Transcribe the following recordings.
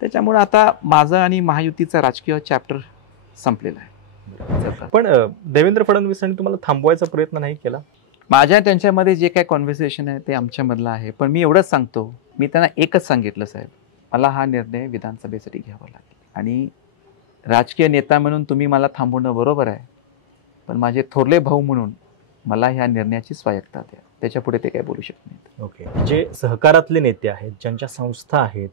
त्याच्यामुळे आता माझं आणि महायुतीचा राजकीय चॅप्टर संपलेला आहे. पण देवेंद्र फडणवीसांनी तुम्हाला थांबवायचा प्रयत्न नाही केला? माझ्या त्यांच्यामध्ये जे काय कॉन्व्हर्सेशन आहे ते आमच्यामधलं आहे, पण मी एवढंच सांगतो, मी त्यांना एकच सांगितलं, साहेब मला हा निर्णय विधानसभेसाठी घ्यावा लागेल आणि राजकीय नेता म्हणून तुम्ही मला थांबवणं बरोबर आहे, पण माझे थोरले भाऊ म्हणून मला ह्या निर्णयाची स्वायत्ता द्या, त्याच्या पुढे ते काय बोलू शकत नाहीत. ओके. जे सहकारातले नेते आहेत, ज्यांच्या संस्था आहेत,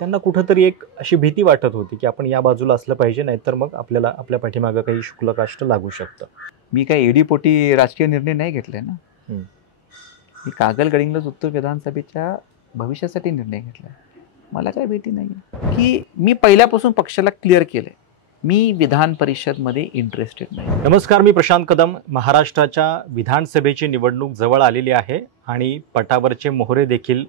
त्यांना कुठंतरी एक अशी भीती वाटत होती की आपण या बाजूला असलं पाहिजे, नाहीतर मग आपल्याला आपल्या पाठीमागं काही शुक्लकाष्ट लागू शकतं. मी काही एडीपोटी राजकीय निर्णय नाही घेतले ना. मी कागल गडिंग्लज उत्तर विधानसभेच्या भविष्यासाठी निर्णय घेतला. मला काही भीती नाही की मी पहिल्यापासून पक्षाला क्लिअर केलंय, मी विधान परिषदमध्ये इंटरेस्टेड नाही. नमस्कार, मी प्रशांत कदम. महाराष्ट्राच्या विधानसभेची निवडणूक जवळ आलेली आहे आणि पटावरचे मोहरे देखील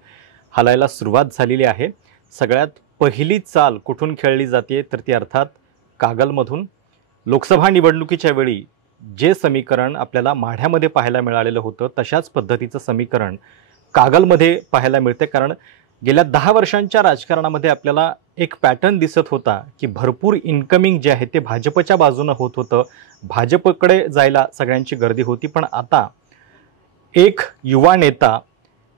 हलायला सुरुवात झालेली आहे. सगळ्यात पहिली चाल कुठून खेळली जाते तर ती अर्थात कागलमधून. लोकसभा निवडणुकीच्या वेळी जे समीकरण आपल्याला माढ्यामध्ये पाहायला मिळालेलं होतं तशाच पद्धतीचं समीकरण कागलमध्ये पाहायला मिळते. कारण गेल्या 10 वर्षांच्या राजकारणामध्ये आपल्याला एक पॅटर्न दिसत होता की भरपूर इन्कमिंग जे आहे ते भाजपच्या बाजूनं होत होतं, भाजपकडे जायला सगळ्यांची गर्दी होती. पण आता एक युवा नेता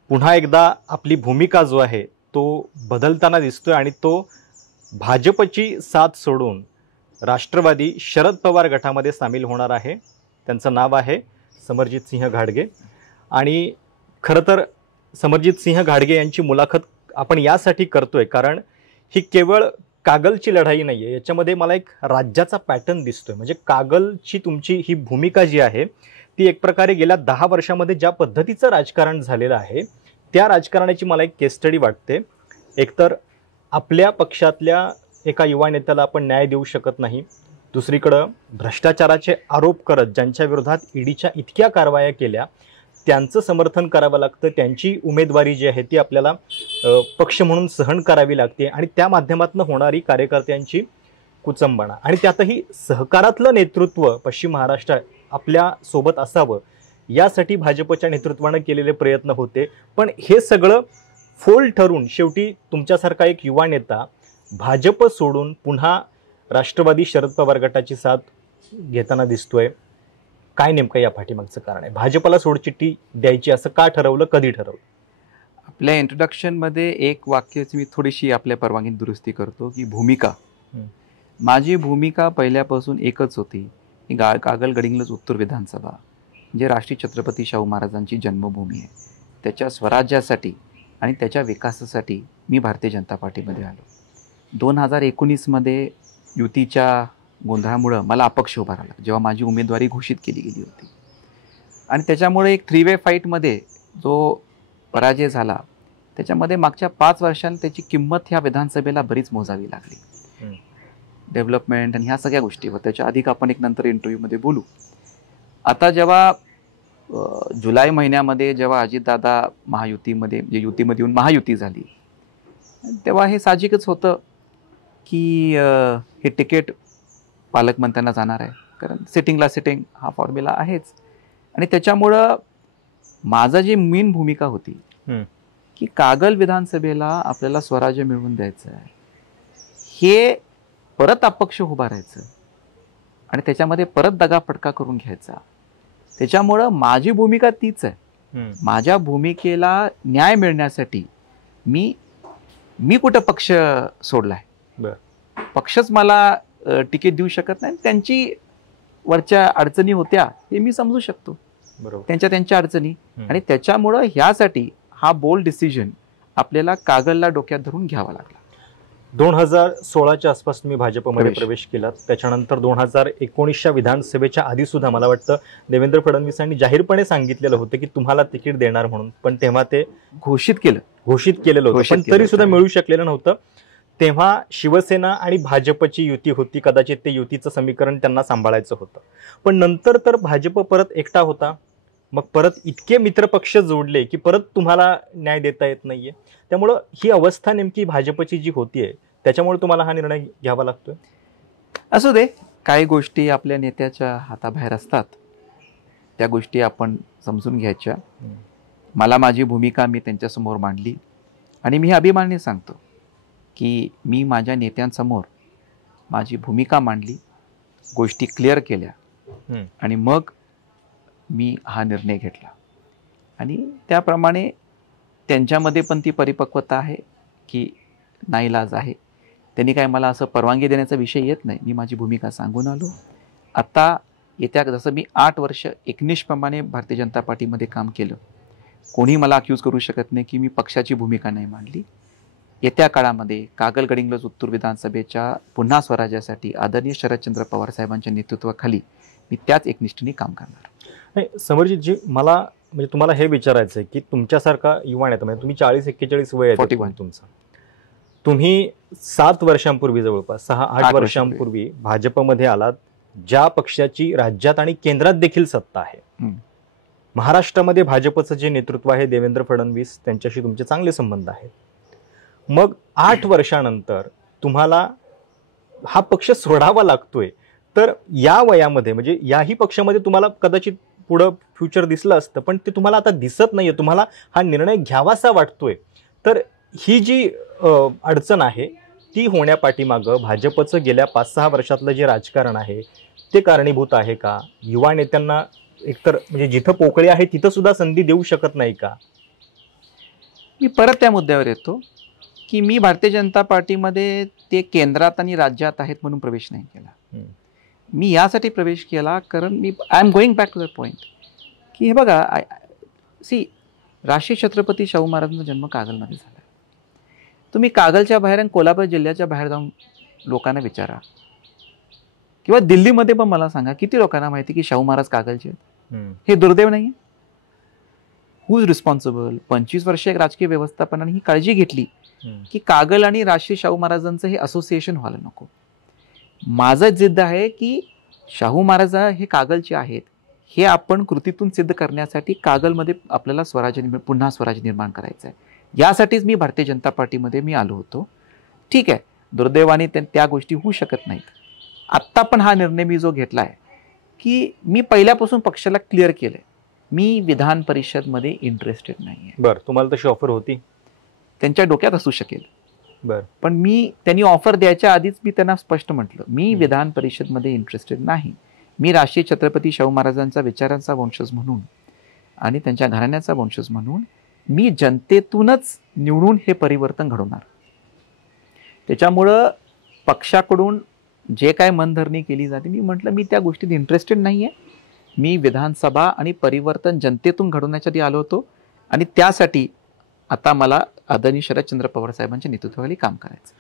पुन्हा एकदा आपली भूमिका जो आहे तो बदलताना दिसतोय आणि तो भाजपची साथ सोडून राष्ट्रवादी शरद पवार गटामध्ये सामील होणार आहे. त्यांचं नाव आहे समरजित सिंह घाडगे. आणि खरं तर समरजित सिंह घाडगे यांची मुलाखत आपण यासाठी करतोय कारण ही केवळ कागलची लढाई नाही आहे, याच्यामध्ये मला एक राज्याचा पॅटर्न दिसतोय. म्हणजे कागलची तुमची ही भूमिका जी आहे ती एक प्रकारे गेल्या 10 वर्षामध्ये ज्या पद्धतीचं राजकारण झालेलं आहे त्या राजकारणाची मला एक केस स्टडी वाटते. एकतर आपल्या पक्षातल्या एका युवा नेत्याला आपण न्याय देऊ शकत नाही, दुसरीकडं भ्रष्टाचाराचे आरोप करत ज्यांच्या विरोधात ईडीच्या इतक्या कारवाया केल्या त्यांचं समर्थन करावं लागतं, त्यांची उमेदवारी जी आहे ती आपल्याला पक्ष म्हणून सहन करावी लागते आणि त्या माध्यमातून होणारी कार्यकर्त्यांची कुचंबणा आणि त्यातही सहकारातलं नेतृत्व पश्चिम महाराष्ट्रात आपल्या सोबत असावं यासाठी भाजपच्या नेतृत्वानं केलेले प्रयत्न होते. पण हे सगळं फोल ठरून शेवटी तुमच्यासारखा एक युवा नेता भाजप सोडून पुन्हा राष्ट्रवादी शरद पवार गटाची साथ घेताना दिसतोय. काय नेमकं या पाठीमागचं कारण आहे? भाजपला सोडचिठ्ठी द्यायची असं का ठरवलं, कधी ठरवलं? आपल्या इंट्रोडक्शनमध्ये एक वाक्याची मी थोडीशी आपल्या परवानगीत दुरुस्ती करतो की भूमिका. माझी भूमिका पहिल्यापासून एकच होती की कागल गडिंग्लज उत्तर विधानसभा जे राष्ट्रीय छत्रपती शाहू महाराजांची जन्मभूमी आहे, त्याच्या स्वराज्यासाठी आणि त्याच्या विकासासाठी मी भारतीय जनता पार्टीमध्ये आलो. 2019मध्ये युतीच्या गोंधळामुळं मला अपक्ष उभा राहिला जेव्हा माझी उमेदवारी घोषित केली गेली होती आणि त्याच्यामुळे एक 3 वे फाईटमध्ये जो पराजय झाला त्याच्यामध्ये मागच्या 5 वर्षांत त्याची किंमत ह्या विधानसभेला बरीच मोजावी लागली. डेव्हलपमेंट आणि ह्या सगळ्या गोष्टीवर त्याच्या अधिक आपण एक नंतर इंटरव्ह्यूमध्ये बोलू. आता जेव्हा जुलै महिन्यामध्ये जेव्हा अजितदादा महायुतीमध्ये म्हणजे युतीमध्ये येऊन महायुती झाली तेव्हा हे साहजिकच होतं की हे तिकीट पालकमंत्र्यांना जाणार आहे, कारण सिटिंगला सिटिंग हा फॉर्म्युला आहेच. आणि त्याच्यामुळं माझं जी मेन भूमिका होती की कागल विधानसभेला आपल्याला स्वराज्य मिळवून द्यायचं आहे, हे परत अपक्ष उभा राहायचं आणि त्याच्यामध्ये परत दगाफटका करून घ्यायचा. त्याच्यामुळं माझी भूमिका तीच आहे. माझ्या भूमिकेला न्याय मिळण्यासाठी मी कुठं पक्ष सोडलाय, पक्षच मला तिकीट देऊ शकत नाही. त्यांची वरच्या अडचणी होत्या हे मी समजू शकतो, त्यांच्या अडचणी, आणि त्याच्यामुळं ह्यासाठी हा बोल्ड डिसिजन आपल्याला कागलला डोक्यात धरून घ्यावा लागला. 2016च्या आसपास तुम्ही भाजपमध्ये प्रवेश केलात. त्याच्यानंतर 2019च्या विधानसभेच्या आधी सुद्धा मला वाटतं देवेंद्र फडणवीसांनी जाहीरपणे सांगितलेलं होतं की तुम्हाला तिकीट देणार म्हणून, पण तेव्हा ते घोषित केलेलं होतं पण तरी सुद्धा मिळू शकलेलं नव्हतं. तेव्हा शिवसेना आणि भाजपची युती होती, कदाचित ते युतीचं समीकरण त्यांना सांभाळायचं होतं. पण नंतर तर भाजप परत एकटा होता, मग परत इतके मित्रपक्ष जोडले की परत तुम्हाला न्याय देता येत नाहीये. त्यामुळं ही अवस्था नेमकी भाजपची जी होतीये त्याच्यामुळे तुम्हाला हा निर्णय घ्यावा लागतोय. असू दे, काही गोष्टी आपल्या नेत्याच्या हाताबाहेर असतात, त्या गोष्टी आपण समजून घ्यायच्या. मला माझी भूमिका मी त्यांच्यासमोर मांडली आणि मी अभिमानाने सांगतो की मी माझ्या नेत्यांसमोर माझी भूमिका मांडली, गोष्टी क्लिअर केल्या आणि मग मी हा निर्णय घेतला. आणि त्याप्रमाणे त्यांच्यामध्ये पण ती परिपक्वता आहे की नाईलाज आहे. त्यांनी काय मला असं परवानगी देण्याचा विषय येत नाही. मी माझी भूमिका सांगून आलो. आता येत्या जसं मी 8 वर्ष एकनिष्ठपणे भारतीय जनता पार्टीमध्ये काम केलं, कोणी मला अक्यूज करू शकत नाही की मी पक्षाची भूमिका नाही मांडली. येत्या काळामध्ये कागल गडिंग्लज उत्तूर विधानसभेच्या पुन्हा स्वराज्यासाठी आदरणीय शरदचंद्र पवार साहेबांच्या नेतृत्वाखाली मी त्याच एकनिष्ठेने काम करणार. समरजीतजी, मला म्हणजे तुम्हाला हे विचारायचं आहे की तुमच्यासारखा युवा नेता, म्हणजे तुम्ही 40-41 वय आहे 41 तुमचं, तुम्ही 7 वर्षांपूर्वी जवळपास 6-8 वर्षांपूर्वी भाजपमध्ये आलात, ज्या पक्षाची राज्यात आणि केंद्रात देखील सत्ता आहे. महाराष्ट्रामध्ये भाजपचं जे नेतृत्व आहे देवेंद्र फडणवीस त्यांच्याशी तुमचे चांगले संबंध आहेत. मग 8 वर्षानंतर तुम्हाला हा पक्ष सोडावा लागतोय, तर या वयामध्ये म्हणजे याही पक्षामध्ये तुम्हाला कदाचित पुढं फ्युचर दिसलं असतं, पण ते तुम्हाला आता दिसत नाहीये, तुम्हाला हा निर्णय घ्यावासा वाटतोय. तर ही जी अडचण आहे ती होण्यापाठीमागं भाजपचं गेल्या 5-6 वर्षातलं जे राजकारण आहे ते कारणीभूत आहे का? युवा नेत्यांना एकतर म्हणजे जिथं पोकळी आहे तिथं सुद्धा संधी देऊ शकत नाही का? मी परत त्या मुद्द्यावर येतो की मी भारतीय जनता पार्टीमध्ये ते केंद्रात आणि राज्यात आहेत म्हणून प्रवेश नाही केला. मी यासाठी प्रवेश केला कारण मी I am going back to the point की हे बघा, राष्ट्रीय छत्रपती शाहू महाराजांचा जन्म कागलमध्ये झाला. तुम्ही कागलच्या बाहेर आणि कोल्हापूर जिल्ह्याच्या बाहेर जाऊन लोकांना विचारा, किंवा दिल्लीमध्ये पण मला सांगा, किती लोकांना माहिती की शाहू महाराज कागलचे आहेत? हे दुर्दैव नाही? हु इज रिस्पॉन्सिबल? 25 वर्ष एक राजकीय व्यवस्थापनाने ही काळजी घेतली की कागल आणि राष्ट्रीय शाहू महाराजांचं हे असोसिएशन व्हायला नको. माझं जिद्द आहे की शाहू महाराज हे कागलचे आहेत, हे आपण कृतीतून सिद्ध करण्यासाठी कागलमध्ये आपल्याला पुन्हा स्वराज्य निर्माण करायचं आहे. यासाठीच मी भारतीय जनता पार्टीमध्ये मी आलो होतो. ठीक आहे, दुर्दैवाने त्या गोष्टी होऊ शकत नाहीत. आत्ता पण हा निर्णय मी जो घेतला आहे की मी पहिल्यापासून पक्षाला क्लिअर केलंय, मी विधान परिषदमध्ये इंटरेस्टेड नाही आहे. बरं, तुम्हाला तशी ऑफर होती? त्यांच्या डोक्यात असू शकेल, बरं, पण त्यांनी ऑफर द्यायच्या आधीच मी त्यांना स्पष्ट म्हटलं, मी विधान परिषदमध्ये इंटरेस्टेड नाही. मी राष्ट्रीय छत्रपती शाहू महाराजांचा विचारांचा वंशज म्हणून आणि त्यांच्या घराण्याचा वंशज म्हणून मी जनतेतूनच निवडून हे परिवर्तन घडवणार. त्याच्यामुळं पक्षाकडून जे काय मनधरणी केली जाते, मी म्हटलं मी त्या गोष्टीत इंटरेस्टेड नाही आहे. मी विधानसभा आणि परिवर्तन जनतेतून घडवण्यासाठी आलो होतो आणि त्यासाठी आता मला आदरणीय शरदचंद्र पवार साहेबांच्या नेतृत्वाखाली काम करायचं.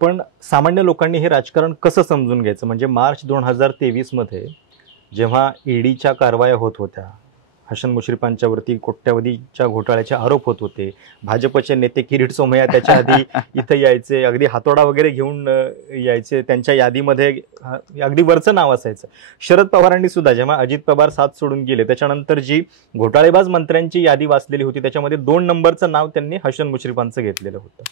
पण सामान्य लोकांनी हे राजकारण कसं समजून घ्यायचं? म्हणजे मार्च 2023 मध्ये जेव्हा ईडीच्या कारवाया होत होत्या, हसन मुश्रीफांच्यावरती कोट्यावधीच्या घोटाळ्याचे आरोप होत होते, भाजपचे नेते किरीट सोमय्या त्याच्या आधी इथं यायचे, अगदी हातोडा वगैरे घेऊन यायचे, त्यांच्या यादीमध्ये अगदी वरचं नाव असायचं. शरद पवारांनी सुद्धा जेव्हा अजित पवार साथ सोडून गेले त्याच्यानंतर जी घोटाळेबाज मंत्र्यांची यादी वाचलेली होती त्याच्यामध्ये 2 नंबरचं नाव त्यांनी हसन मुश्रीफांचं घेतलेलं होतं.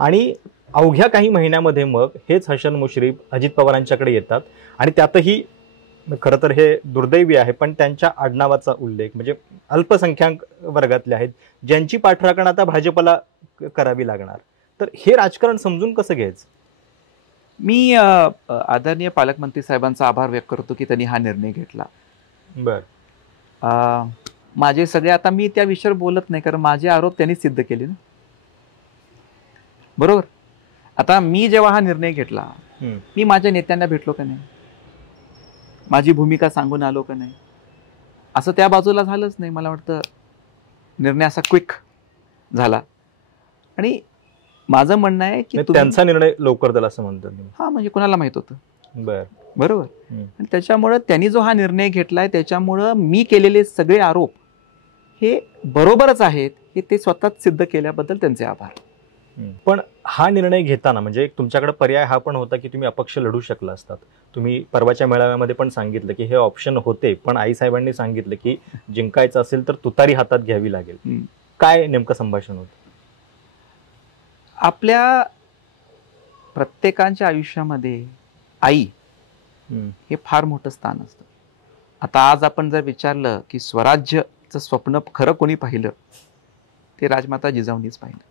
आणि अवघ्या काही महिन्यामध्ये मग हेच हसन मुश्रीफ अजित पवारांच्याकडे येतात आणि त्यातही खरं तर हे दुर्दैवी आहे, पण त्यांच्या आडनावाचा उल्लेख म्हणजे अल्पसंख्याक वर्गातले आहेत ज्यांची पाठराखण आता भाजपला करावी लागणार. तर हे राजकारण समजून कसं घ्यायचं? मी आदरणीय पालकमंत्री साहेबांचा आभार व्यक्त करतो की त्यांनी हा निर्णय घेतला. बर, माझे सगळे आता मी त्या विषयावर बोलत नाही कारण माझे आरोप त्यांनी सिद्ध केले ना, बरोबर. आता मी जेव्हा हा निर्णय घेतला, मी माझ्या नेत्यांना भेटलो का नाही, माझी भूमिका सांगून आलो का नाही, असं त्या बाजूला झालंच नाही. मला वाटतं निर्णय असा क्विक झाला आणि माझं म्हणणं आहे की त्यांचा निर्णय लवकर झाला असं म्हणतात. हा, म्हणजे कोणाला माहित होतं, बरोबर. आणि त्याच्यामुळं त्यांनी जो हा निर्णय घेतलाय त्याच्यामुळं मी केलेले सगळे आरोप हे बरोबरच आहेत हे ते स्वतःच सिद्ध केल्याबद्दल त्यांचे आभार. पण हा निर्णय घेताना म्हणजे तुमच्याकडे पर्याय हा पण होता की तुम्ही अपक्ष लढू शकला असतात. तुम्ही परवाच्या मेळाव्यामध्ये पण सांगितलं की हे ऑप्शन होते, पण आईसाहेबांनी सांगितलं की जिंकायचं असेल तर तुतारी हातात घ्यावी लागेल. काय नेमकं संभाषण होतं? आपल्या प्रत्येकाच्या आयुष्यामध्ये आई हे फार मोठं स्थान असतं. आता आज आपण जर विचारलं की स्वराज्याचं स्वप्न खरं कोणी पाहिलं, ते राजमाता जिजाऊंनीच पाहिलं.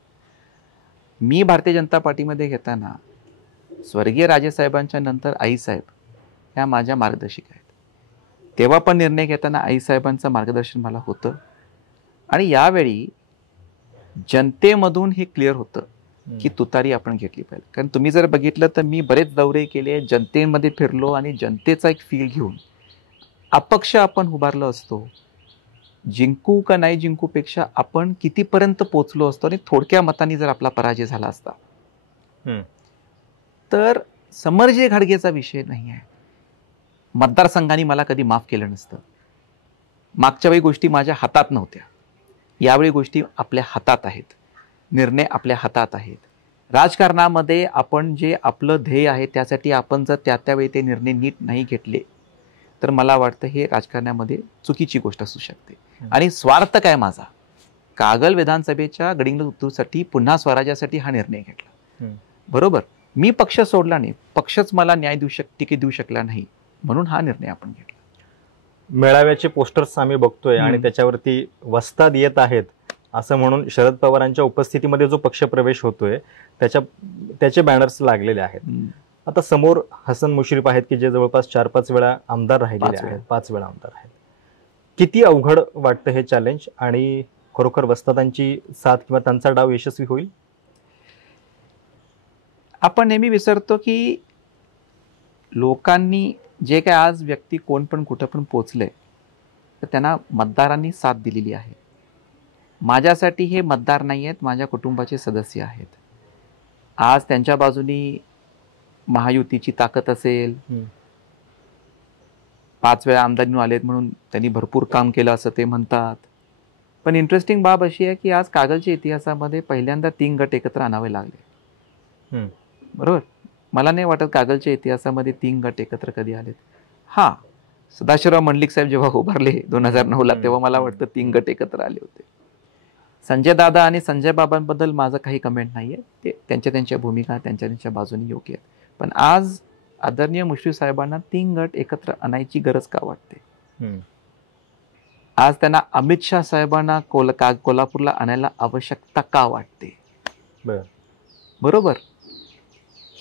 मी भारतीय जनता पार्टीमध्ये घेताना स्वर्गीय राजेसाहेबांच्या नंतर आईसाहेब ह्या माझ्या मार्गदर्शिका आहेत. तेव्हा पण निर्णय घेताना आईसाहेबांचं मार्गदर्शन मला होतं. आणि यावेळी जनतेमधून हे क्लिअर होतं की तुतारी आपण घेतली पाहिजे. कारण तुम्ही जर बघितलं तर मी बरेच दौरे केले, जनतेमध्ये फिरलो आणि जनतेचा एक फील घेऊन अपक्ष आपण उभारलो असतो, जिंकू का नाही जिंकूपेक्षा आपण कितीपर्यंत पोचलो असतो आणि थोडक्या मतांनी जर आपला पराजय झाला असता तर समर्जी घाडगेचा विषय नाही आहे. मतदारसंघाने मला कधी माफ केलं नसतं. मागच्या वेळी गोष्टी माझ्या हातात नव्हत्या, यावेळी गोष्टी आपल्या हातात आहेत, निर्णय आपल्या हातात आहेत. राजकारणामध्ये आपण जे आपलं ध्येय आहे त्यासाठी आपण जर त्यावेळी ते निर्णय नीट नाही घेतले तर मला वाटतं हे राजकारणामध्ये चुकीची गोष्ट असू शकते. आणि स्वार्थ काय माझा, कागल विधानसभेच्या गडिंग्लज उत्तूरसाठी पुन्हा स्वराज्यासाठी हा निर्णय घेतला. बरोबर, मी पक्ष सोडला नाही, पक्षच मला न्याय तिकीट देऊ शकला नाही, म्हणून हा निर्णय आपण घेतला. मेळाव्याचे पोस्टर्स आम्ही बघतोय आणि त्याच्यावरती वस्ताद येत आहेत असं म्हणून शरद पवारांच्या उपस्थितीमध्ये जो पक्षप्रवेश होतोय त्याचे बॅनर्स लागलेले आहेत. आता समोर हसन मुश्रीफ आहेत की जे जवळपास 4-5 वेळा आमदार राहिलेले आहेत, 5 वेळा आमदार आहेत. किती अवघड वाटतं हे चॅलेंज आणि खरोखर वस्तादांची साथ किंवा त्यांचा डाव यशस्वी होईल? आपण नेहमी विसरतो की लोकांनी जे काय आज व्यक्ती कोण पण कुठं पण पोचले तर त्यांना मतदारांनी साथ दिलेली आहे. माझ्यासाठी हे मतदार नाही आहेत, माझ्या कुटुंबाचे सदस्य आहेत. आज त्यांच्या बाजूनी महायुतीची ताकद असेल, 5 वेळा आमदार निवडून आलेत म्हणून त्यांनी भरपूर काम केलं असं ते म्हणतात. पण इंटरेस्टिंग बाब अशी आहे की आज कागलच्या इतिहासामध्ये पहिल्यांदा 3 गट एकत्र आणावे लागले. बरोबर, मला नाही वाटत कागलच्या इतिहासामध्ये 3 गट एकत्र कधी आलेत. हा, सदाशिवराव मंडलिक साहेब जेव्हा उभारले 2009ला तेव्हा मला वाटतं 3 गट एकत्र आले होते. संजय दादा आणि संजय बाबांबद्दल माझं काही कमेंट नाहीये, ते त्यांच्या भूमिका त्यांच्या बाजूने योग्य आहेत. पण आज आदरणीय मुश्रीफ साहेबांना 3 गट एकत्र आणायची गरज का वाटते? आज त्यांना अमित शाह साहेबांना कोल्हापूरला आणायला आवश्यकता का वाटते? बरोबर,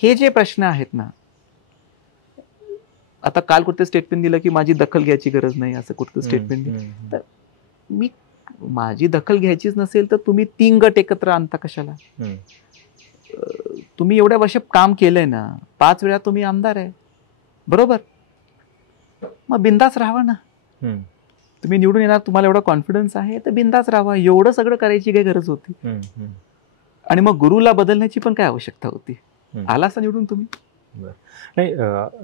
हे जे प्रश्न आहेत ना, आता काल कुठे स्टेटमेंट दिलं की माझी दखल घ्यायची गरज नाही असं कुठलं स्टेटमेंट दिलं. तर मी माझी दखल घ्यायचीच नसेल तर तुम्ही 3 गट एकत्र आणता कशाला? तुम्ही एवढ्या वर्ष काम केलंय ना, 5 वेळा तुम्ही आमदार आहे, बरोबर, मग बिंदास राहावा ना. तुम्ही निवडून येणार, तुम्हाला एवढा कॉन्फिडन्स आहे तर बिंदास राहावा. एवढं सगळं करायची काय गरज होती? आणि मग गुरुला बदलण्याची पण काय आवश्यकता होती? आलासा निवडून तुम्ही. नाही,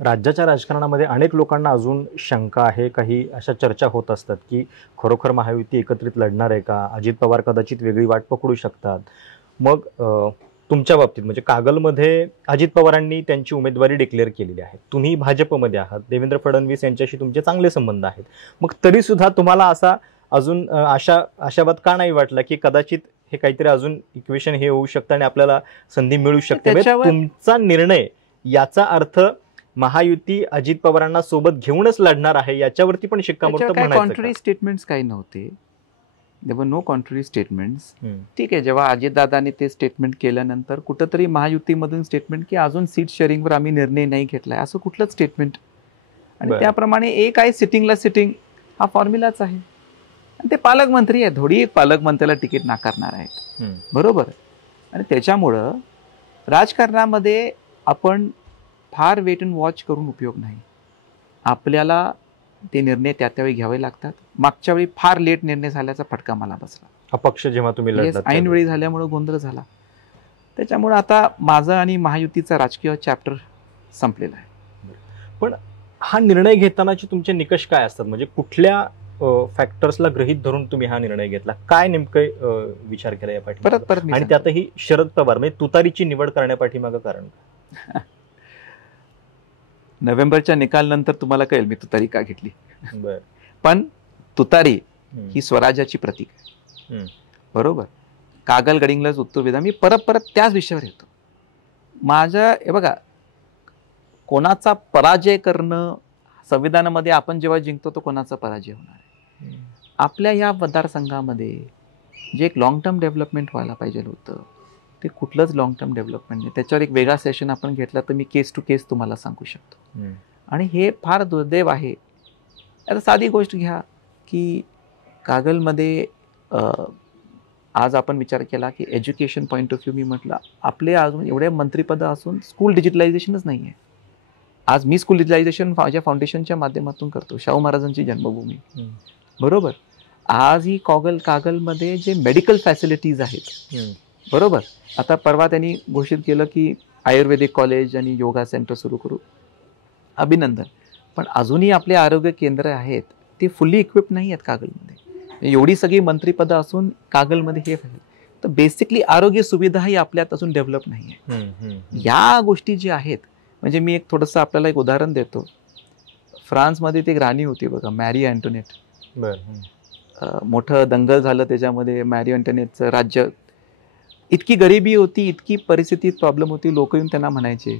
राज्याच्या राजकारणामध्ये अनेक लोकांना अजून शंका आहे, काही अशा चर्चा होत असतात की खरोखर महायुती एकत्रित लढणार आहे का? अजित पवार कदाचित वेगळी वाट पकडू शकतात. मग तुमच्या बाबतीत म्हणजे कागलमध्ये अजित पवारांनी त्यांची उमेदवारी डिक्लेअर केलेली आहे, तुम्ही भाजपमध्ये आहात, देवेंद्र फडणवीस यांच्याशी तुमचे चांगले संबंध आहेत, मग तरी सुद्धा तुम्हाला असा अजून आशावाद का नाही वाटला की कदाचित हे काहीतरी अजून इक्वेशन हे होऊ शकतं आणि आपल्याला संधी मिळू शकते? तुमचा निर्णय याचा अर्थ महायुती अजित पवारांना सोबत घेऊनच लढणार आहे याच्यावरती पण शिक्कामोर्तब म्हणायचं? कॉन्ट्ररी स्टेटमेंट्स काही नव्हते, देवर नो कॉन्ट्ररी स्टेटमेंट्स. ठीक आहे, जेव्हा अजितदादांनी ते स्टेटमेंट केल्यानंतर कुठंतरी महायुतीमधून स्टेटमेंट की अजून सीट शेअरिंगवर आम्ही निर्णय नाही घेतलाय असं कुठलंच स्टेटमेंट. आणि त्याप्रमाणे एक आहे सिटिंगला सिटिंग, हा फॉर्म्युलाच आहे. आणि ते पालकमंत्री आहे, थोडी एक पालकमंत्र्याला तिकीट नाकारणार आहेत, बरोबर. आणि त्याच्यामुळं राजकारणामध्ये आपण फार वेट अँड वॉच करून उपयोग नाही. आपल्याला ते निर्णय त्यावेळी घ्यावे लागतात. मागच्या वेळी फार लेट निर्णय झाल्याचा फटका मला बसला. अपक्ष जेव्हा तुम्ही लढलात ऐन वेळी झाल्यामुळे गोंधळ झाला. त्याच्यामुळे आता माझं आणि महायुतीचा राजकीय चॅप्टर संपलेला आहे. पण हा निर्णय घेतानाचे तुमचे निकष काय असतात? म्हणजे कुठल्या फॅक्टर्सला गृहीत धरून तुम्ही हा निर्णय घेतला? काय नेमकं विचार केला या पाठी? आणि त्यातही शरद पवार म्हणजे तुतारीची निवड करण्यापाठीमागं कारण? नोव्हेंबरच्या निकाल नंतर तुम्हाला कळेल मी तुतारी का घेतली. पण तुतारी ही स्वराज्याची प्रतीक आहे, बरोबर. कागल गडिंग्लज उत्तर विधान, मी परत त्याच विषयावर येतो. माझ्या हे बघा, कोणाचा पराजय करणं संविधानामध्ये, आपण जेव्हा जिंकतो तो कोणाचा पराजय होणार आहे. आपल्या या मतदारसंघामध्ये जे एक लॉंग टर्म डेव्हलपमेंट व्हायला पाहिजे होतं, ते कुठलंच लॉंग टर्म डेव्हलपमेंट नाही. त्याच्यावर एक वेगळा सेशन आपण घेतला तर मी केस टू केस तुम्हाला सांगू शकतो. आणि हे फार दुर्दैव आहे. आता साधी गोष्ट घ्या की कागलमध्ये आज आपण विचार केला की एज्युकेशन पॉईंट ऑफ व्ह्यू, मी म्हटलं आपले अजून एवढे मंत्रिपदं असून स्कूल डिजिटलायझेशनच नाही आहे. आज मी स्कूल डिजिटलायझेशन माझ्या फाउंडेशनच्या माध्यमातून करतो, शाहू महाराजांची जन्मभूमी, बरोबर. आज ही कागलमध्ये जे मेडिकल फॅसिलिटीज आहेत, बरोबर. आता परवा त्यांनी घोषित केलं की आयुर्वेदिक कॉलेज आणि योगा सेंटर सुरू करू, अभिनंदन. पण अजूनही आपले आरोग्य केंद्र आहेत ते फुल्ली इक्विप्ड नाही आहेत कागलमध्ये. एवढी सगळी मंत्रिपदं असून कागलमध्ये हे तर बेसिकली आरोग्य सुविधाही आपल्यात अजून डेव्हलप नाही आहे. या गोष्टी ज्या आहेत, म्हणजे मी एक थोडंसं आपल्याला एक उदाहरण देतो. फ्रान्समध्ये ती एक राणी होती बघा, मॅरी अँटोनेट. मोठं दंगल झालं त्याच्यामध्ये. मॅरी अँटोनेटचं राज्य, इतकी गरिबी होती, इतकी परिस्थितीत प्रॉब्लेम होती. लोक येऊन त्यांना म्हणायचे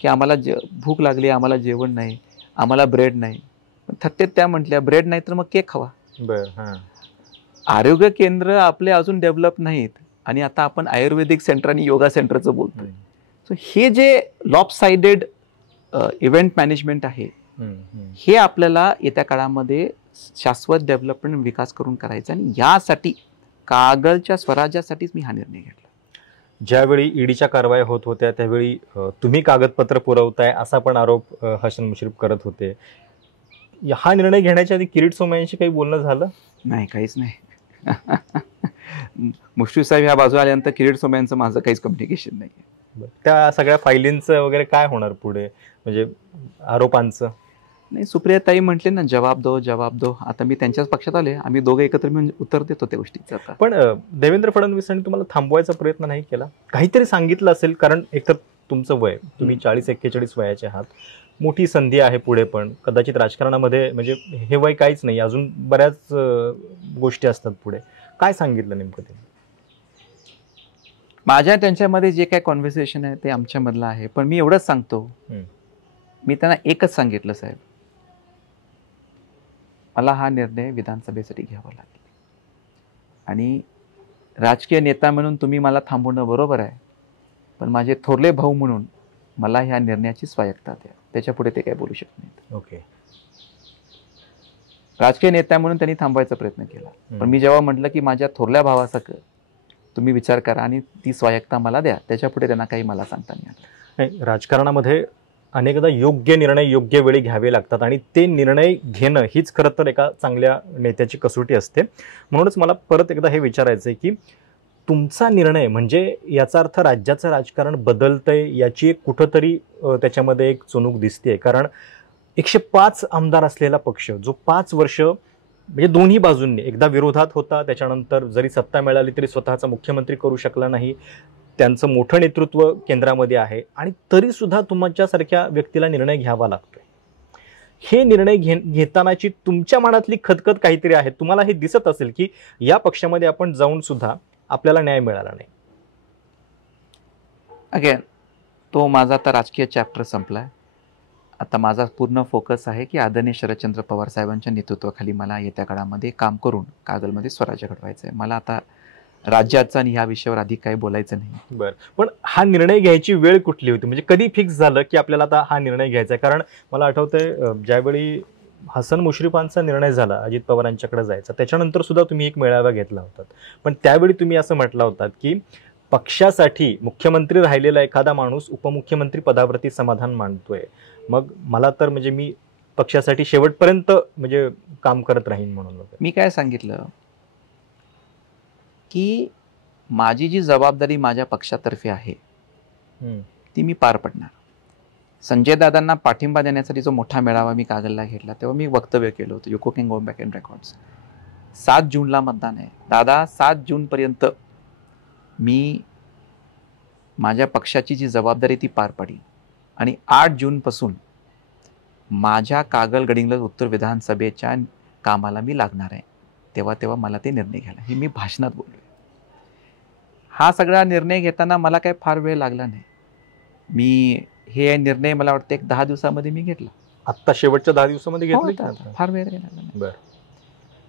की आम्हाला भूक लागली, आम्हाला जेवण नाही, आम्हाला ब्रेड नाही. थट्टेत त्या म्हटल्या ब्रेड नाही तर मग केक खावा. आरोग्य केंद्र आपले अजून डेव्हलप नाहीत आणि आता आपण आयुर्वेदिक सेंटर आणि योगा सेंटरचं बोलतोय. सो हे जे लॉपसाइडेड इव्हेंट मॅनेजमेंट आहे, हे आपल्याला येत्या काळामध्ये शाश्वत डेव्हलपमेंट विकास करून करायचा. आणि यासाठी कागलच्या स्वराज्यासाठीच मी हा निर्णय घेतला. ज्यावेळी ईडीच्या कारवाया होत होत्या त्यावेळी तुम्ही कागदपत्र पुरवताय असा पण आरोप हसन मुश्रीफ करत होते. हा निर्णय घेण्याच्या आधी किरीट सोमय्यांशी काही बोलणं झालं नाही? काहीच नाही. मुश्रीफ साहेब ह्या बाजू आल्यानंतर किरीट सोमय्यांचं माझं काहीच कम्युनिकेशन नाही. त्या सगळ्या फायलींचं वगैरे काय होणार पुढे, म्हणजे आरोपांचं? नाही, सुप्रियाताई म्हटले ना जवाब दो जवाब दो. आता मी त्यांच्याच पक्षात आले, आम्ही दोघे एकत्र मिळून उत्तर देतो त्या गोष्टीचं. आता पण देवेंद्र फडणवीसांनी तुम्हाला थांबवायचा प्रयत्न नाही केला? काहीतरी सांगितलं असेल, कारण एकतर तुमचं वय, तुम्ही 40-41 वयाचे आहात, मोठी संधी आहे पुढे, पण कदाचित राजकारणामध्ये म्हणजे हे वय काहीच नाही, अजून बऱ्याच गोष्टी असतात पुढे. काय सांगितलं नेमकं ते? माझ्या त्यांच्यामध्ये जे काय कॉन्व्हर्सेशन आहे ते आमच्यामधलं आहे. पण मी एवढंच सांगतो, मी त्यांना एकच सांगितलं, साहेब मला हा निर्णय विधानसभेसाठी घ्यावा लागेल आणि राजकीय नेता म्हणून तुम्ही मला थांबवणं बरोबर आहे, पण माझे थोरले भाऊ म्हणून मला ह्या निर्णयाची स्वायत्ता द्या. त्याच्या पुढे ते काय बोलू शकत नाहीत. ओके. राजकीय नेता म्हणून त्यांनी थांबवायचा प्रयत्न केला, पण मी जेव्हा म्हटलं की माझ्या थोरल्या भावासारखं तुम्ही विचार करा आणि ती स्वायत्ता मला द्या, त्याच्या पुढे त्यांना काही मला सांगता नाही. राजकारणामध्ये अनेकदा योग्य निर्णय योग्य वेळी घ्यावे लागतात आणि ते निर्णय घेणं हीच खरं तर एका चांगल्या नेत्याची कसोटी असते. म्हणूनच मला परत एकदा हे विचारायचं आहे की तुमचा निर्णय म्हणजे याचा अर्थ राज्याचं राजकारण बदलतंय याची एक कुठंतरी त्याच्यामध्ये एक चुणूक दिसते. कारण 105 आमदार असलेला पक्ष जो 5 वर्ष म्हणजे दोन्ही बाजूंनी, एकदा विरोधात होता, त्याच्यानंतर जरी सत्ता मिळाली तरी स्वतःचा मुख्यमंत्री करू शकला नाही, त्यांचं मोठं नेतृत्व केंद्रामध्ये आहे, आणि तरी सुद्धा तुमच्यासारख्या व्यक्तीला निर्णय घ्यावा लागतोय. हे निर्णय घेतानाची तुमच्या मनातली खदखद काहीतरी आहे. तुम्हाला हे दिसत असेल की या पक्षामध्ये आपण जाऊन सुद्धा आपल्याला न्याय मिळाला नाही. अगेन तो माझा आता राजकीय चॅप्टर संपलाय. आता माझा पूर्ण फोकस आहे की आदरणीय शरदचंद्र पवार साहेबांच्या नेतृत्वाखाली मला येत्या काळामध्ये काम करून कागलमध्ये स्वराज्य घडवायचं आहे. मला आता राज्याचा आणि ह्या विषयावर अधिक काही बोलायचं नाही. बरं, पण हा निर्णय घ्यायची वेळ कुठली होती, म्हणजे कधी फिक्स झालं की आपल्याला आता हा निर्णय घ्यायचा आहे? कारण मला आठवतंय ज्यावेळी हसन मुश्रीफांचा निर्णय झाला अजित पवारांच्याकडे जायचा, त्याच्यानंतर सुद्धा तुम्ही एक मेळावा घेतला होता, पण त्यावेळी तुम्ही असं म्हटलं होतं की पक्षासाठी मुख्यमंत्री राहिलेला एखादा माणूस उपमुख्यमंत्री पदावरती समाधान मानतोय, मग मला तर म्हणजे मी पक्षासाठी शेवटपर्यंत म्हणजे काम करत राहीन म्हणून. मी काय सांगितलं की माझी जी जबाबदारी माझ्या पक्षातर्फे आहे ती मी पार पडणार. संजय दादांना पाठिंबा देण्यासाठी जो मोठा मेळावा मी कागलला घेतला तेव्हा मी वक्तव्य केलं होतं, you can go back in records. 7 जूनला मतदान आहे दादा. 7 जूनपर्यंत मी माझ्या पक्षाची जी जबाबदारी ती पार पाडीन आणि 8 जूनपासून माझ्या कागल गडिंग्लज उत्तर विधानसभेच्या कामाला मी लागणार आहे. तेव्हा मला ते निर्णय घ्यायला, हे मी भाषणात बोललोय. हा सगळा निर्णय घेताना मला काही फार वेळ लागला नाही. मी हे निर्णय मला वाटतं 10 दिवसामध्ये मी घेतला. आत्ता शेवटच्या 10 दिवसामध्ये घेतले? फार वेळ लागला नाही. बरं,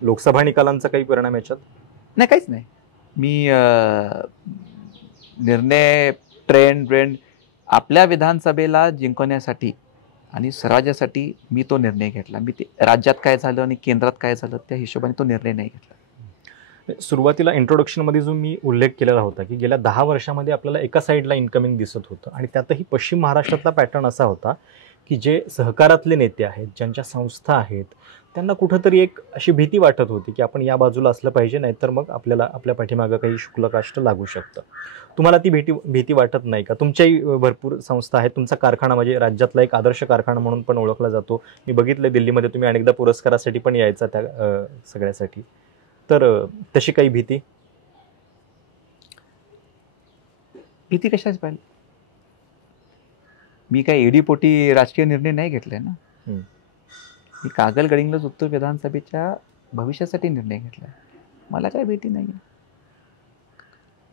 लोकसभा निकालांचा काही परिणाम याच्यात? नाही, काहीच नाही. मी निर्णय ट्रेंड आपल्या विधानसभेला जिंकवण्यासाठी आणि स्वराज्यासाठी मी तो निर्णय घेतला. मी ते राज्यात काय झालं आणि केंद्रात काय झालं त्या हिशोबाने तो निर्णय नाही घेतला. सुरुवातीला इंट्रोडक्शनमध्ये जो मी उल्लेख केलेला होता की गेल्या 10 वर्षामध्ये आपल्याला एका साईडला इन्कमिंग दिसत होतं आणि त्यातही पश्चिम महाराष्ट्रातला पॅटर्न असा होता की जे सहकारातले नेते आहेत, ज्यांच्या संस्था आहेत, त्यांना कुठंतरी एक अशी भीती वाटत होती की आपण या बाजूला असलं पाहिजे, नाहीतर मग आपल्याला आपल्या पाठीमागं काही शुक्लकाष्ट लागू शकतं. तुम्हाला ती भीती वाटत नाही का? तुमच्याही भरपूर संस्था आहेत, तुमचा कारखाना म्हणजे राज्यातला एक आदर्श कारखाना म्हणून पण ओळखला जातो. मी बघितलं दिल्लीमध्ये तुम्ही अनेकदा पुरस्कारासाठी पण यायचा त्या सगळ्यासाठी. तर तशी काही भीती कशाच पाहिजे? मी काय एडीपोटी राजकीय निर्णय नाही घेतलाय ना. मी कागल गडिंग्लज उत्तर विधानसभेच्या भविष्यासाठी निर्णय घेतलाय. मला काय भीती नाही.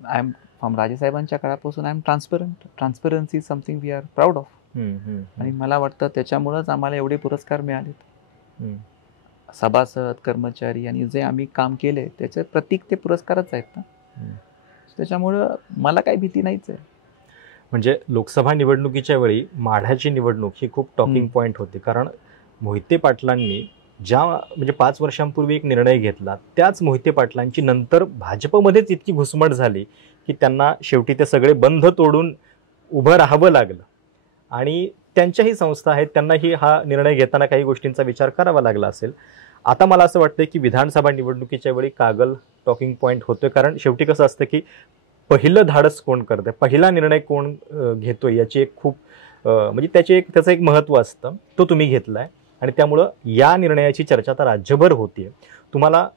आय एम फ्रॉम राजेसाहेबांच्या काळापासून I am transparency is something we are proud of. आणि मला वाटतं त्याच्यामुळंच आम्हाला एवढे पुरस्कार मिळालेत. सभासद, कर्मचारी आणि जे आम्ही काम केले त्याचे प्रतीक ते पुरस्कारच आहेत ना. त्याच्यामुळं मला काही भीती नाहीच आहे. म्हणजे लोकसभा निवडणुकीच्या वेळी माढ्याची निवडणूक ही खूप टॉकिंग पॉईंट होती, कारण मोहिते पाटलांनी म्हणजे 5 वर्षांपूर्वी एक निर्णय घेतला, त्याच मोहिते पाटलांची नंतर भाजपमध्येच इतकी घुसमट झाली की त्यांना शेवटी ते सगळे बंध तोडून उभं राहावं लागलं. आणि त्यांच्याही संस्था आहेत, त्यांनाही हा निर्णय घेताना काही गोष्टींचा विचार करावा लागला असेल. आता मला असं वाटतं की विधानसभा निवडणुकीच्या वेळी कागल टॉकिंग पॉईंट होतोय, कारण शेवटी कसं असतं की पहिलं धाडस कोण करतंय, पहिला निर्णय कोण घेतोय याची एक खूप म्हणजे त्याचं एक महत्त्व असतं. तो तुम्ही घेतलाय आणि त्यामुळं या निर्णयाची चर्चा आता राज्यभर होतीये. तुम्हाला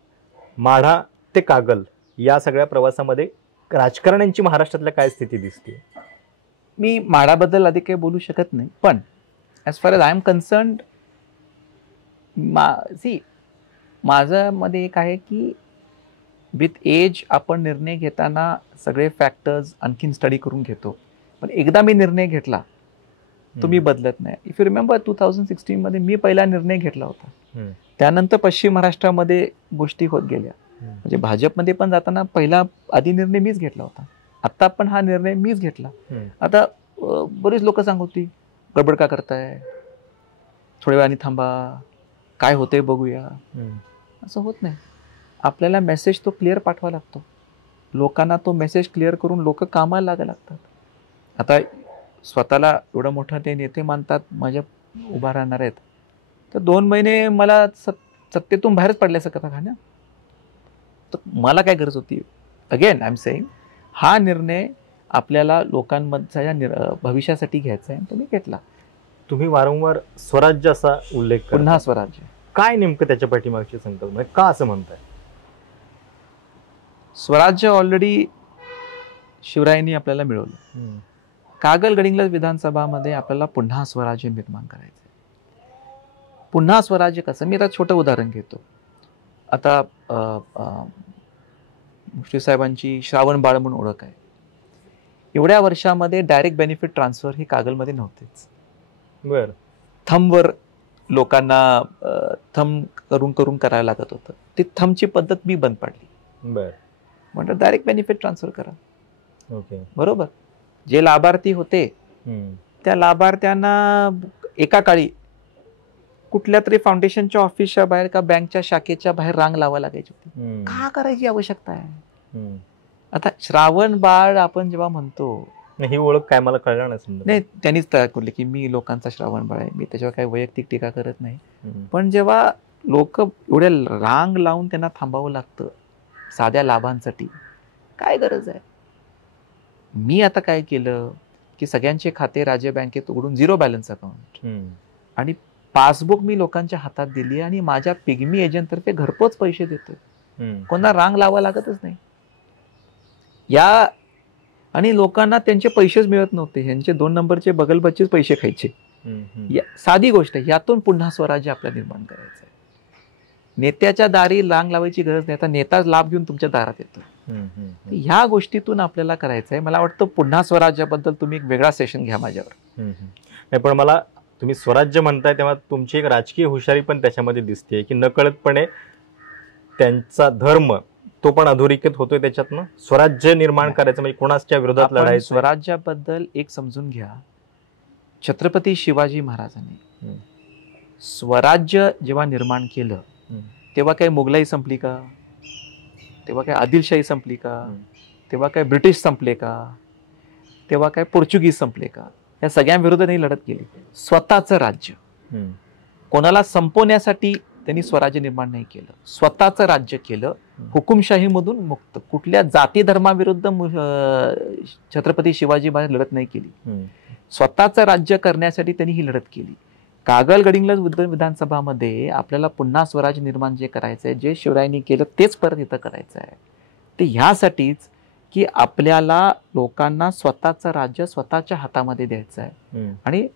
माढा ते कागल या सगळ्या प्रवासामध्ये राजकारण्यांची महाराष्ट्रातल्या काय स्थिती दिसते? मी माढाबद्दल अधिक काही बोलू शकत नाही, पण as far as I am concerned माझं मध्ये एक आहे की विथ एज आपण निर्णय घेताना सगळे फॅक्टर्स आणखीन स्टडी करून घेतो, पण एकदा मी निर्णय घेतला तो मी बदलत नाही. इफ यू रिमेंबर 2016 मध्ये मी पहिला निर्णय घेतला होता, त्यानंतर पश्चिम महाराष्ट्रामध्ये गोष्टी होत गेल्या. म्हणजे भाजपमध्ये पण जाताना पहिला आधी निर्णय मीच घेतला होता, आता पण हा निर्णय मीच घेतला. आता बरीच लोक सांगत होती गडबड का करताय, थोड्या वेळाने थांबा, काय होतंय बघूया. असं होत नाही. आपल्याला मेसेज तो क्लिअर पाठवा लागतो, लोकांना तो मेसेज क्लिअर करून लोक कामाला लागायला लागतात. आता स्वतःला एवढं मोठं ते नेते मानतात, माझ्या उभा राहणार आहेत, तर 2 महिने मला सत्तेतून बाहेरच पडल्यासारखं का खाण्या, तर मला काय गरज होती? अगेन आय एम सेइंग, हा निर्णय आपल्याला लोकांमधल्या भविष्यासाठी घ्यायचा आहे, तो मी घेतला. तुम्ही वारंवार स्वराज्य असा उल्लेख करता, पुन्हा स्वराज्य. काय नेमकं त्याच्या पाठीमागची संकल्पना, का असं म्हणताय? स्वराज्य ऑलरेडी शिवरायांनी आपल्याला मिळवलं. कागल गडिंग्लज विधानसभामध्ये आपल्याला पुन्हा स्वराज्य निर्माण करायचं. पुन्हा स्वराज्य कसं? मी आता छोटं उदाहरण घेतो. आता मुश्रीफ साहेबांची श्रावण बाळ म्हणून ओळख आहे. एवढ्या वर्षामध्ये डायरेक्ट बेनिफिट ट्रान्सफर हे कागलमध्ये नव्हतेच. बरं. थंबवर लोकांना थंब करून करायला लागत होतं. ती थंबची पद्धत मी बंद पाडली. बरं. म्हणतात डायरेक्ट बेनिफिट ट्रान्सफर करा. ओके. बरोबर. जे लाभार्थी होते त्या लाभार्थ्यांना एका काळी कुठल्या तरी फाउंडेशनच्या ऑफिसच्या बाहेर का बँकच्या शाखेच्या बाहेर रांग लावा लागायची होती. का करायची आवश्यकता आहे? आता श्रावण बाळ आपण जेव्हा म्हणतो, ही ओळख काय मला कळलं नाही, त्यांनीच तयार करले की मी लोकांचा श्रावण बाळ आहे, मी त्याच्यावर काही वैयक्तिक टीका करत नाही. पण जेव्हा लोक एवढ्या रांग लावून त्यांना थांबावं लागतं साध्या लाभांसाठी, काय गरज आहे? मी आता काय केलं की सगळ्यांचे खाते राज्य बँकेत उघडून 0 बॅलन्स अकाउंट आणि पासबुक मी लोकांच्या हातात दिली आणि माझ्या पिगमी एजंटतर्फे घरपोच पैसे देतोय. कोणा रांग लावा लागतच नाही. या आणि लोकांना त्यांचे पैसेच मिळत नव्हते, ह्यांचे 2 नंबरचे बगलबच्चेच पैसे खायचे. साधी गोष्ट आहे. यातून पुन्हा स्वराज्य आपल्याला निर्माण करायचं आहे. नेत्याच्या दारी रांग लावायची गरज नाही. आता नेता लाभ घेऊन तुमच्या दारात येतो. ह्या गोष्टीतून आपल्याला करायचं आहे. मला वाटतं पुन्हा स्वराज्याबद्दल तुम्ही एक वेगळा सेशन घ्या माझ्यावर. नाही, पण मला तुम्ही स्वराज्य म्हणताय तेव्हा तुमची एक राजकीय हुशारी पण त्याच्यामध्ये दिसते की नकळतपणे त्यांचा धर्म तो पण अधोरेखित होतोय त्याच्यातनं. स्वराज्य निर्माण करायचं म्हणजे कोणाच्या विरोधात आपण लढायचं. स्वराज्याबद्दल एक समजून घ्या, छत्रपती शिवाजी महाराजांनी स्वराज्य जेव्हा निर्माण केलं तेव्हा काय मुघलाई संपली का, तेव्हा काय आदिलशाही संपली का, तेव्हा काय ब्रिटिश संपले का, तेव्हा काय पोर्चुगीज संपले का, या सगळ्यांविरोधात त्यांनी लढत केली. स्वतःचं राज्य कोणाला संपवण्यासाठी त्यांनी स्वराज्य निर्माण नाही केलं, स्वतःचं राज्य केलं. हुकुमशाहीमधून मुक्त, कुठल्या जाती धर्माविरुद्ध छत्रपती शिवाजी महाराज लढत नाही केली. स्वतःचं राज्य करण्यासाठी त्यांनी ही लढत केली. कागल गडिंग्लज विधानसभामध्ये आपल्याला पुन्हा स्वराज्य निर्माण जे करायचंय, जे शिवरायांनी केलं तेच परत इथं करायचं आहे. ते ह्यासाठीच की आपल्याला लोकांना स्वतःचं राज्य स्वतःच्या हातामध्ये द्यायचं आहे. आणि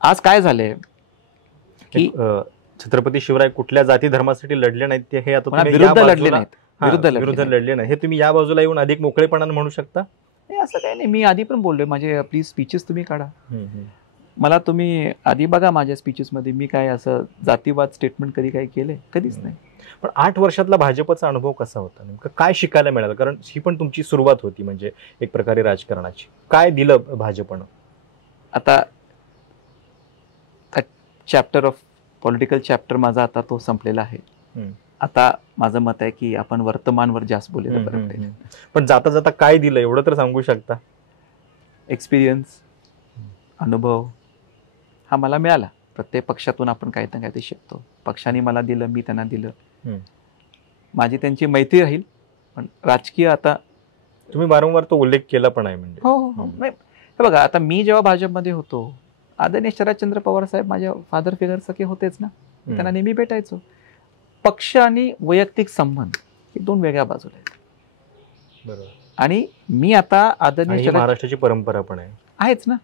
आज काय झालंय की छत्रपती शिवराय कुठल्या जाती धर्मासाठी लढले नाहीत, ते हे आता विरुद्ध लढले नाहीत, विरुद्ध लढले नाही, हे तुम्ही या बाजूला येऊन अधिक मोकळेपणाने म्हणू शकता. असं काही नाही, मी आधी पण बोललोय, माझे प्लीज स्पीचेस तुम्ही काढा. मला तुम्ही आधी बघा माझ्या स्पीचेसमध्ये मी काय असं जातीवाद स्टेटमेंट कधी काही केलंय? कधीच नाही. पण 8 वर्षातला भाजपचा अनुभव कसा होता, नेमकं काय शिकायला मिळालं? कारण ही पण तुमची सुरुवात होती म्हणजे एक प्रकारे राजकारणाची. काय दिलं भाजपनं? आता चॅप्टर ऑफ पॉलिटिकल चॅप्टर माझा आता तो संपलेला आहे. आता माझं मत आहे की आपण वर्तमानवर जास्त बोललेलं बरं पडेल. पण जाता जाता काय दिलं एवढं तर सांगू शकता? एक्सपिरियन्स, अनुभव हा मला मिळाला. प्रत्येक पक्षातून आपण काही ना काही शिकतो. पक्षाने मला दिलं, मी त्यांना दिलं. माझी त्यांची मैत्री राहील. पण राजकीय आता तुम्ही वारंवार तो उल्लेख केला पण आहे म्हणजे. हो. हे बघा, आता मी जेव्हा भाजपमध्ये होतो, आदरणीय शरदचंद्र पवार साहेब माझ्या फादर फिगर सखे होतेच ना, त्यांना नेहमी भेटायचो. पक्ष आणि वैयक्तिक संबंध हे दोन वेगळ्या बाजूला आहेत. बरोबर. आणि मी आता आदरणीय महाराष्ट्राची परंपरा पण आहेच ना.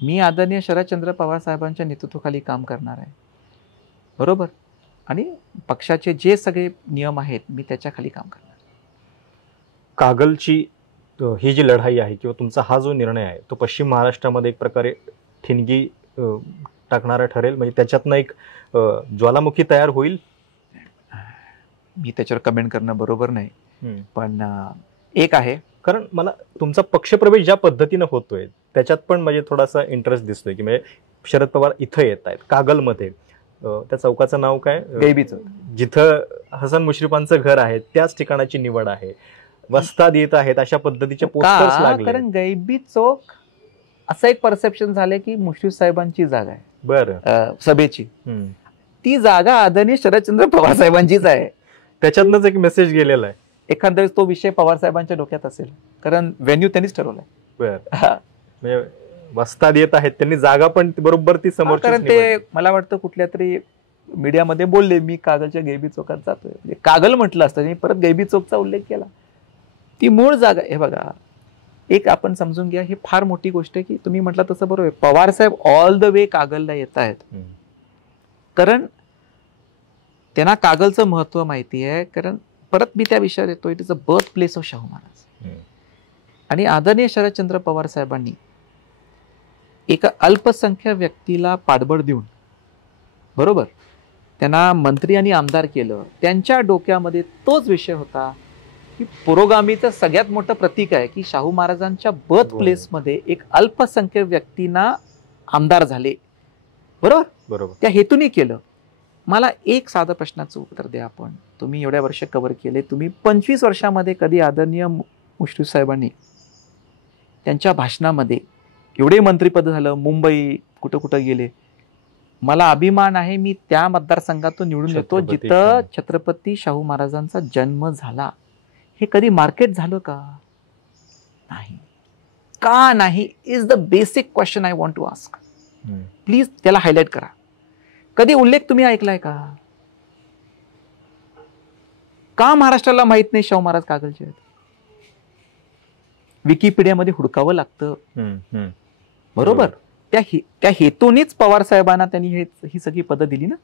मी आदरणीय शरदचंद्र पवार साहेबांच्या नेतृत्वाखाली काम करणार आहे, बरोबर. आणि पक्षाचे जे सगळे नियम आहेत मी त्याच्या खाली काम करणार. कागलची ही जी लढाई आहे किंवा तुमचा हा जो निर्णय आहे तो पश्चिम महाराष्ट्रामध्ये एक प्रकारे ठिणगी टाकणारा ठरेल, म्हणजे त्याच्यातनं एक ज्वालामुखी तयार होईल. मी त्याच्यावर कमेंट करणं बरोबर नाही, पण एक आहे, कारण मला तुमचा पक्षप्रवेश ज्या पद्धतीनं होतोय त्याच्यात पण म्हणजे थोडासा इंटरेस्ट दिसतोय की म्हणजे शरद पवार इथं येत आहेत कागलमध्ये. त्या चौकाचं नाव काय? गैबी चौक. जिथं हसन मुश्रीफांचं घर आहे त्याच ठिकाणाची निवड आहे. वस्ताद येत आहेत अशा पद्धतीचे पोस्टर्स लागले. कारण गैबी चौक असं एक परसेप्शन झालंय की मुश्रीफ साहेबांची जागा आहे बरं सभेची. ती जागा आदरणीय शरदचंद्र पवार साहेबांचीच आहे. त्याच्यातनंच एक मेसेज गेलेला आहे. एखाद्या तो विषय पवार साहेबांच्या डोक्यात असेल, कारण व्हेन्यू त्यांनीच ठरवलाय. बरं. वस्ताद येत आहेत, त्यांनी जागा पण बरोबर ती समोर. कारण ते मला वाटतं कुठल्या तरी मीडियामध्ये बोलले मी कागलच्या गैबी चौकात जातोय, म्हणजे कागल म्हटलं असतं, त्यांनी परत गैबी चौकचा उल्लेख केला. ती मूळ जागा. हे बघा, एक आपण समजून घ्या, ही फार मोठी गोष्ट आहे की तुम्ही म्हटलं तसं बरोबर आहे. पवार साहेब ऑल द वे कागलला येत आहेत, कारण त्यांना कागलचं महत्व माहिती आहे. कारण परत मी त्या विषयावर येतो, it is a birth place of Shahu Maharaj. आणि आदरणीय शरदचंद्र पवार साहेबांनी एका अल्पसंख्याक व्यक्तीला पाठबळ देऊन, बरोबर, त्यांना मंत्री आणि आमदार केलं. त्यांच्या डोक्यामध्ये तोच विषय होता की पुरोगामीचं सगळ्यात मोठं प्रतीक आहे की शाहू महाराजांच्या बर्थ प्लेसमध्ये एक अल्पसंख्याक व्यक्तींना आमदार झाले, बरोबर. त्या हेतूने केलं. मला एक साधं प्रश्नाचं उत्तर द्या. आपण तुम्ही एवढ्या वर्ष कव्हर केले, तुम्ही 25 वर्षामध्ये कधी आदरणीय मुश्रीफ साहेबांनी त्यांच्या भाषणामध्ये एवढे मंत्रीपद झालं, मुंबई कुठं कुठं गेले, मला अभिमान आहे मी त्या मतदारसंघातून निवडून येतो जिथं छत्रपती शाहू महाराजांचा जन्म झाला. हे कधी मार्केट झालं का? नाही. का नाही is the basic question I want to ask. Please त्याला हायलाइट करा. कधी उल्लेख तुम्ही ऐकलाय का? का महाराष्ट्राला माहित नाही शाहू महाराज कागलचे आहेत? विकिपीडियामध्ये हुडकावं लागतं, बरोबर. त्या हेतूनेच पवार साहेबांना त्यांनी ही सगळी पदं दिली ना,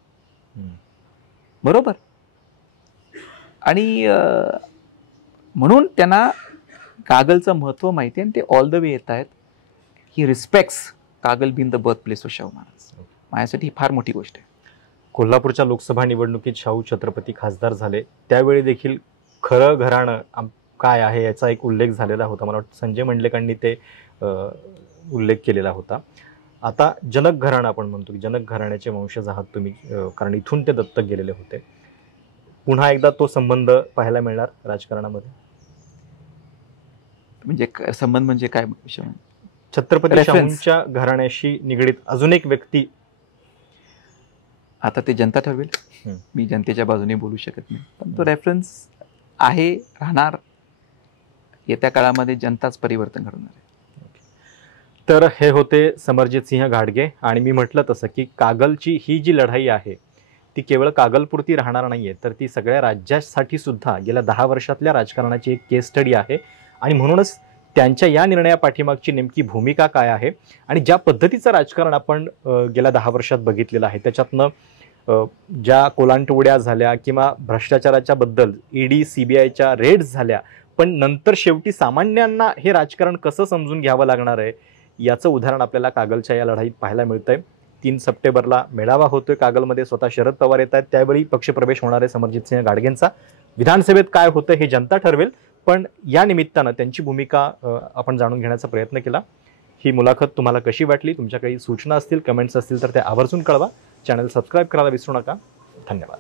बरोबर. आणि म्हणून त्यांना कागलचं महत्व माहिती आहे आणि ते ऑल द वे येत आहेत. ही respects Kagal been the birth place of Shahu Maharaj. माझ्यासाठी ही फार मोठी गोष्ट आहे. कोल्हापूरच्या लोकसभा निवडणुकीत शाहू छत्रपती खासदार झाले, त्यावेळी देखील खरं घराणं काय आहे याचा एक उल्लेख झालेला होता. मला वाटतं संजय मंडलेकांनी ते उल्लेख केलेला होता. आता जनक घराणं आपण म्हणतो की जनक घराण्याचे वंशज आहात तुम्ही, कारण इथून ते दत्तक गेलेले होते. पुन्हा एकदा तो संबंध पाहायला मिळणार राजकारणामध्ये? म्हणजे संबंध म्हणजे काय? छत्रपती शाहूंच्या घराण्याशी निगडीत अजून एक व्यक्ती. आता ते जनता ठरवेल, मी जनतेच्या बाजूने बोलू शकत नाही, पण तो रेफरन्स आहे, राहणार. येत्या काळामध्ये जनताच परिवर्तन घडवणार आहे. तर हे होते समरजित सिंह घाटगे. आणि मी म्हटलं तसं की कागलची ही जी लढाई आहे ती केवळ कागलपुरती राहणार नाहीये, तर ती सगळ्या राज्यासाठी सुद्धा गेल्या 10 वर्षातल्या राजकारणाची एक केस स्टडी आहे. आणि म्हणूनच त्यांच्या या निर्णयापाठीमागची नेमकी भूमिका काय आहे आणि ज्या पद्धतीचं राजकारण आपण गेल्या 10 वर्षात बघितलेलं आहे, त्याच्यातनं ज्या कोलांटउड्या झाल्या किंवा भ्रष्टाचाराच्या बद्दल ईडी सीबीआयच्या रेड्स झाल्या, पण नंतर शेवटी सामान्यांना हे राजकारण कसं समजून घ्यावं लागणार आहे याचं उदाहरण आपल्याला कागलच्या या लढाईत पाहायला मिळतंय. 3 सप्टेंबरला मेळावा होतोय कागलमध्ये, स्वतः शरद पवार येत आहेत, त्यावेळी पक्षप्रवेश होणार आहे समरजित सिंह घाटगेंचा. विधानसभेत काय होतं हे जनता ठरवेल, पण या निमित्तानं त्यांची भूमिका आपण जाणून घेण्याचा प्रयत्न केला. ही मुलाखत तुम्हाला कशी वाटली? तुमच्या काही सूचना असतील, कमेंट्स असतील तर त्या आवर्जून कळवा. चॅनल सबस्क्राईब करायला विसरू नका. धन्यवाद.